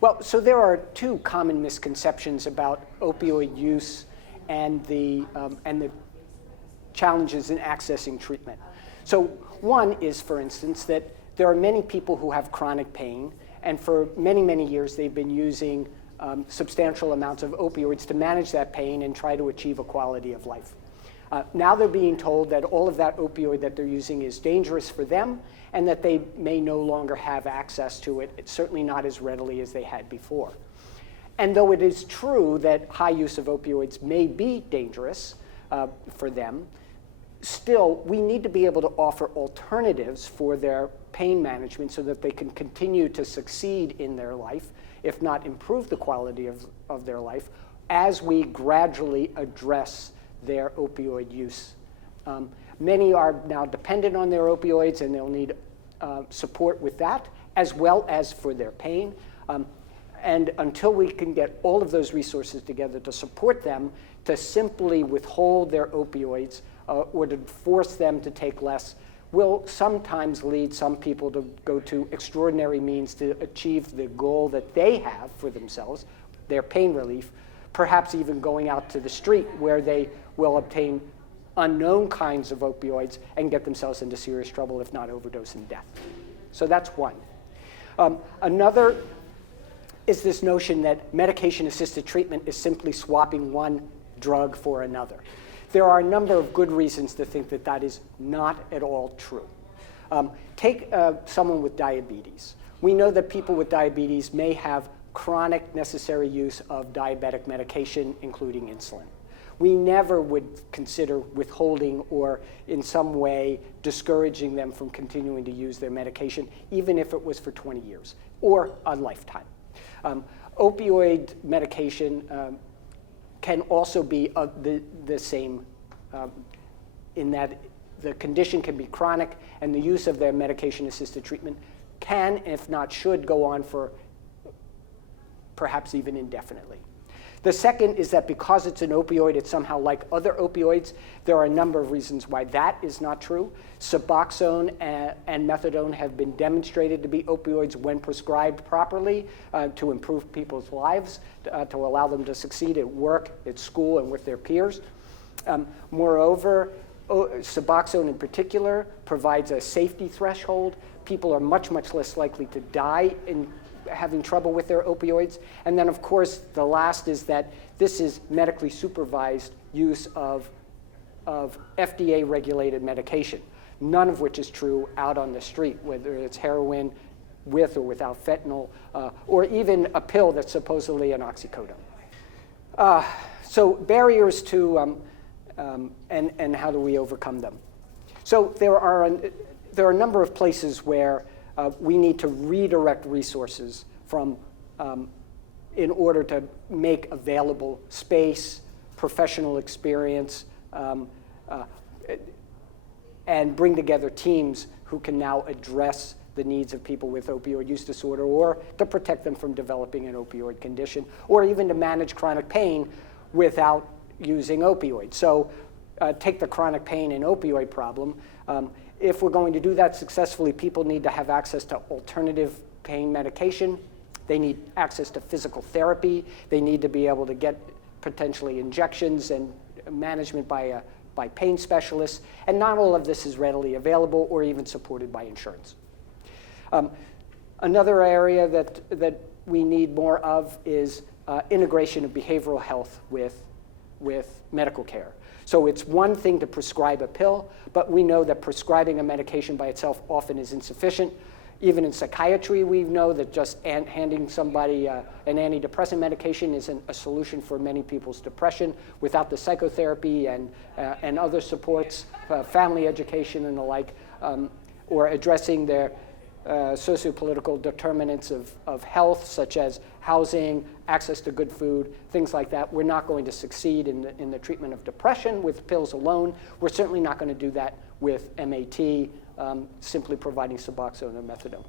Well, so there are two common misconceptions about opioid use and the challenges in accessing treatment. So one is, for instance, that there are many people who have chronic pain, and for many, many years they've been using substantial amounts of opioids to manage that pain and try to achieve a quality of life. Now they're being told that all of that opioid that they're using is dangerous for them and that they may no longer have access to it. It's certainly not as readily as they had before. And though it is true that high use of opioids may be dangerous for them, still we need to be able to offer alternatives for their pain management so that they can continue to succeed in their life, if not improve the quality of their life, as we gradually address their opioid use. Many are now dependent on their opioids, and they'll need support with that, as well as for their pain. And until we can get all of those resources together to support them, to simply withhold their opioids or to force them to take less will sometimes lead some people to go to extraordinary means to achieve the goal that they have for themselves, their pain relief, perhaps even going out to the street where they will obtain unknown kinds of opioids and get themselves into serious trouble, if not overdose and death. So that's one. Another is this notion that medication-assisted treatment is simply swapping one drug for another. There are a number of good reasons to think that that is not at all true. Take someone with diabetes. We know that people with diabetes may have chronic necessary use of diabetic medication, including insulin. We never would consider withholding or in some way discouraging them from continuing to use their medication, even if it was for 20 years or a lifetime. Opioid medication can also be the same in that the condition can be chronic, and the use of their medication-assisted treatment can, if not should, go on for perhaps even indefinitely. The second is that because it's an opioid, it's somehow like other opioids. There are a number of reasons why that is not true. Suboxone and methadone have been demonstrated to be opioids when prescribed properly to improve people's lives, to allow them to succeed at work, at school, and with their peers. Moreover, Suboxone in particular provides a safety threshold. People are much, much less likely to die in having trouble with their opioids. And then, of course, the last is that this is medically supervised use of FDA-regulated medication, none of which is true out on the street, whether it's heroin with or without fentanyl, or even a pill that's supposedly an oxycodone. So barriers to, and how do we overcome them? So there are a number of places where we need to redirect resources from, in order to make available space, professional experience, and bring together teams who can now address the needs of people with opioid use disorder, or to protect them from developing an opioid condition, or even to manage chronic pain without using opioids. So take the chronic pain and opioid problem. If we're going to do that successfully, people need to have access to alternative pain medication. They need access to physical therapy. They need to be able to get potentially injections and management by pain specialists. And not all of this is readily available or even supported by insurance. Another area that we need more of is integration of behavioral health with medical care. So it's one thing to prescribe a pill, but we know that prescribing a medication by itself often is insufficient. Even in psychiatry, we know that just handing somebody an antidepressant medication isn't a solution for many people's depression without the psychotherapy and other supports, family education and the like, or addressing their sociopolitical determinants of health, such as housing, access to good food, things like that. We're not going to succeed in the treatment of depression with pills alone. We're certainly not going to do that with MAT, simply providing Suboxone or methadone.